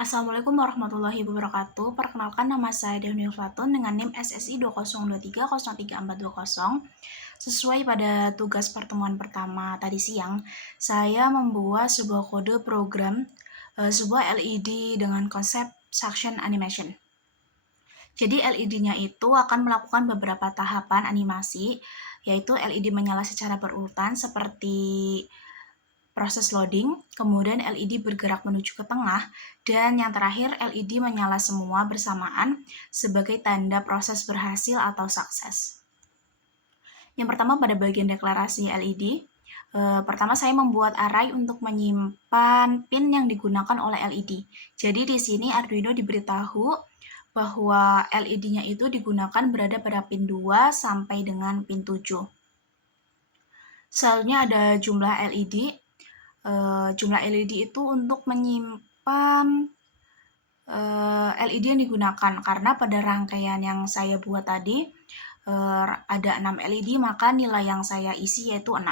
Assalamualaikum warahmatullahi wabarakatuh. Perkenalkan, nama saya Dewi Fatun dengan NIM SSI 2023033420. Sesuai pada tugas pertemuan pertama tadi siang, saya membuat sebuah kode program sebuah LED dengan konsep suction animation. Jadi LED-nya itu akan melakukan beberapa tahapan animasi, yaitu LED menyala secara berurutan seperti proses loading, kemudian LED bergerak menuju ke tengah, dan yang terakhir LED menyala semua bersamaan sebagai tanda proses berhasil atau sukses. Yang pertama, pada bagian deklarasi LED, pertama saya membuat array untuk menyimpan pin yang digunakan oleh LED. Jadi di sini Arduino diberitahu bahwa LED-nya itu digunakan berada pada pin 2 sampai dengan pin 7. Selanjutnya ada jumlah LED. Jumlah LED itu untuk menyimpan LED yang digunakan, karena pada rangkaian yang saya buat tadi ada 6 LED, maka nilai yang saya isi yaitu 6.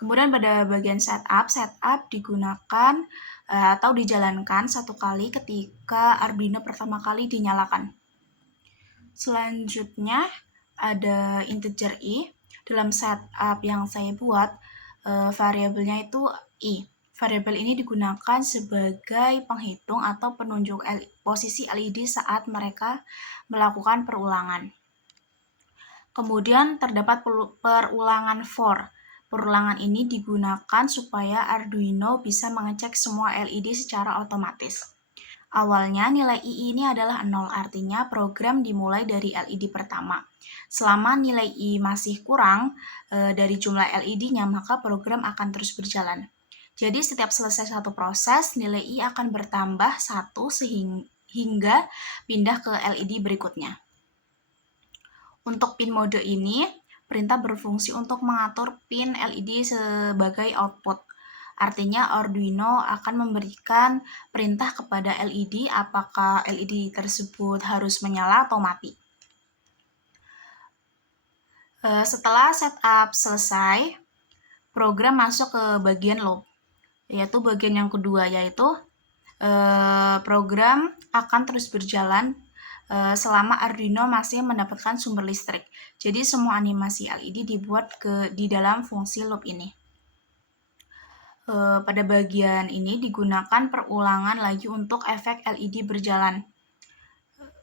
Kemudian pada bagian setup digunakan atau dijalankan satu kali ketika Arduino pertama kali dinyalakan. Selanjutnya ada integer i. Dalam setup yang saya buat, variabelnya itu i. Variabel ini digunakan sebagai penghitung atau penunjuk posisi LED saat mereka melakukan perulangan. Kemudian terdapat perulangan for. Perulangan ini digunakan supaya Arduino bisa mengecek semua LED secara otomatis. Awalnya nilai I ini adalah 0, artinya program dimulai dari LED pertama. Selama nilai I masih kurang dari jumlah LED-nya, maka program akan terus berjalan. Jadi setiap selesai satu proses, nilai I akan bertambah 1 hingga pindah ke LED berikutnya. Untuk pin mode ini, perintah berfungsi untuk mengatur pin LED sebagai output. Artinya Arduino akan memberikan perintah kepada LED apakah LED tersebut harus menyala atau mati. Setelah setup selesai, program masuk ke bagian loop, yaitu bagian yang kedua, yaitu program akan terus berjalan selama Arduino masih mendapatkan sumber listrik. Jadi semua animasi LED dibuat di dalam fungsi loop ini. Pada bagian ini digunakan perulangan lagi untuk efek LED berjalan.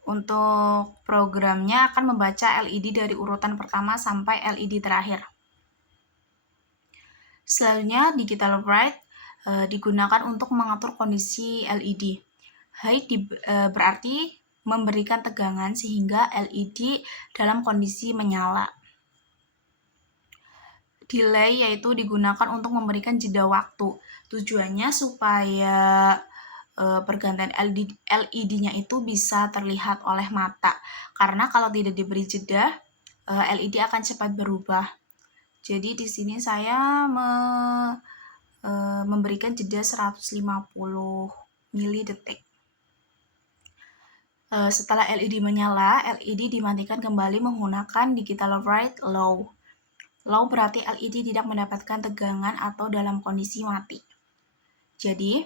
Untuk programnya akan membaca LED dari urutan pertama sampai LED terakhir. Selanjutnya, digital write digunakan untuk mengatur kondisi LED. High berarti memberikan tegangan sehingga LED dalam kondisi menyala. Delay yaitu digunakan untuk memberikan jeda waktu. Tujuannya supaya pergantian LED-nya itu bisa terlihat oleh mata. Karena kalau tidak diberi jeda, LED akan cepat berubah. Jadi di sini saya memberikan jeda 150 milidetik. Setelah LED menyala, LED dimatikan kembali menggunakan digital write low. Low berarti LED tidak mendapatkan tegangan atau dalam kondisi mati. Jadi,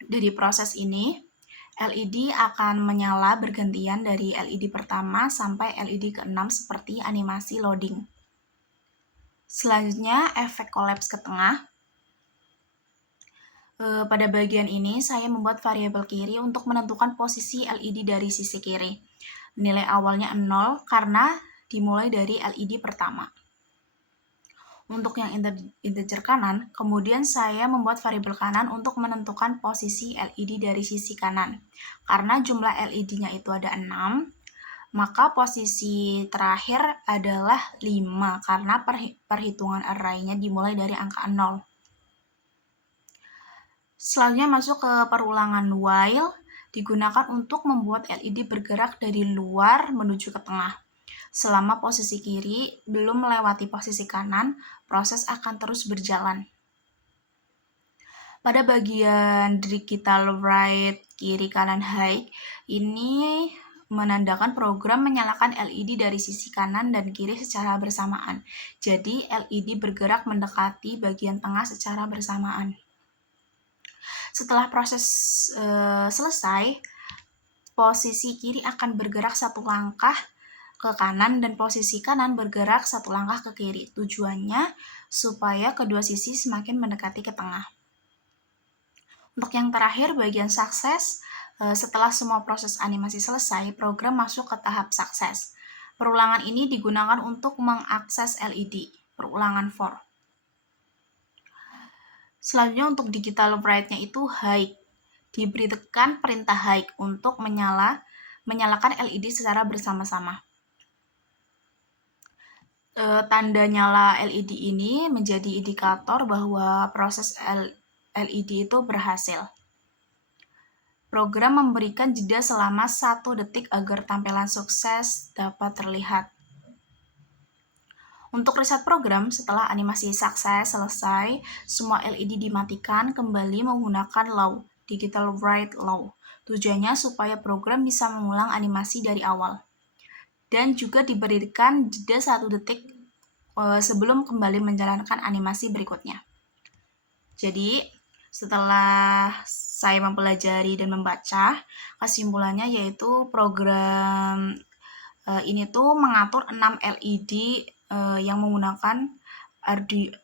dari proses ini, LED akan menyala bergantian dari LED pertama sampai LED ke-6 seperti animasi loading. Selanjutnya, efek kolaps ke tengah. Pada bagian ini, saya membuat variabel kiri untuk menentukan posisi LED dari sisi kiri. Nilai awalnya 0 karena dimulai dari LED pertama. Untuk yang integer kanan, kemudian saya membuat variabel kanan untuk menentukan posisi LED dari sisi kanan. Karena jumlah LED-nya itu ada 6, maka posisi terakhir adalah 5 karena perhitungan array-nya dimulai dari angka 0. Selanjutnya masuk ke perulangan while, digunakan untuk membuat LED bergerak dari luar menuju ke tengah. Selama posisi kiri belum melewati posisi kanan, proses akan terus berjalan. Pada bagian digital write kiri kanan high, ini menandakan program menyalakan LED dari sisi kanan dan kiri secara bersamaan. Jadi LED bergerak mendekati bagian tengah secara bersamaan. Setelah proses selesai, posisi kiri akan bergerak satu langkah ke kanan dan posisi kanan bergerak satu langkah ke kiri. Tujuannya supaya kedua sisi semakin mendekati ke tengah. Untuk yang terakhir, bagian sukses, setelah semua proses animasi selesai, program masuk ke tahap sukses. Perulangan ini digunakan untuk mengakses LED, perulangan for. Selanjutnya untuk digital write-nya itu hide. Diberikan perintah hide untuk menyalakan LED secara bersama-sama. Tanda nyala LED ini menjadi indikator bahwa proses LED itu berhasil. Program memberikan jeda selama 1 detik agar tampilan sukses dapat terlihat. Untuk reset program, setelah animasi sukses selesai, semua LED dimatikan kembali menggunakan low, digital write low. Tujuannya supaya program bisa mengulang animasi dari awal. Dan juga diberikan jeda 1 detik sebelum kembali menjalankan animasi berikutnya. Jadi, setelah saya mempelajari dan membaca, kesimpulannya yaitu program ini tuh mengatur 6 LED yang menggunakan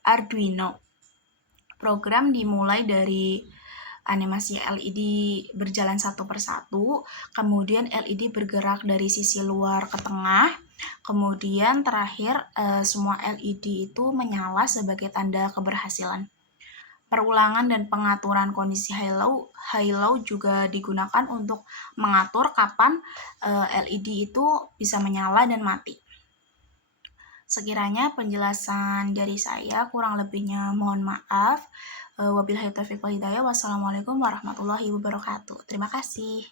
Arduino. Program dimulai dari animasi LED berjalan satu persatu, kemudian LED bergerak dari sisi luar ke tengah, kemudian terakhir semua LED itu menyala sebagai tanda keberhasilan. Perulangan dan pengaturan kondisi high-low juga digunakan untuk mengatur kapan LED itu bisa menyala dan mati. Sekiranya penjelasan dari saya, kurang lebihnya mohon maaf. Wabillahi taufiq wal hidayah. Wassalamualaikum warahmatullahi wabarakatuh. Terima kasih.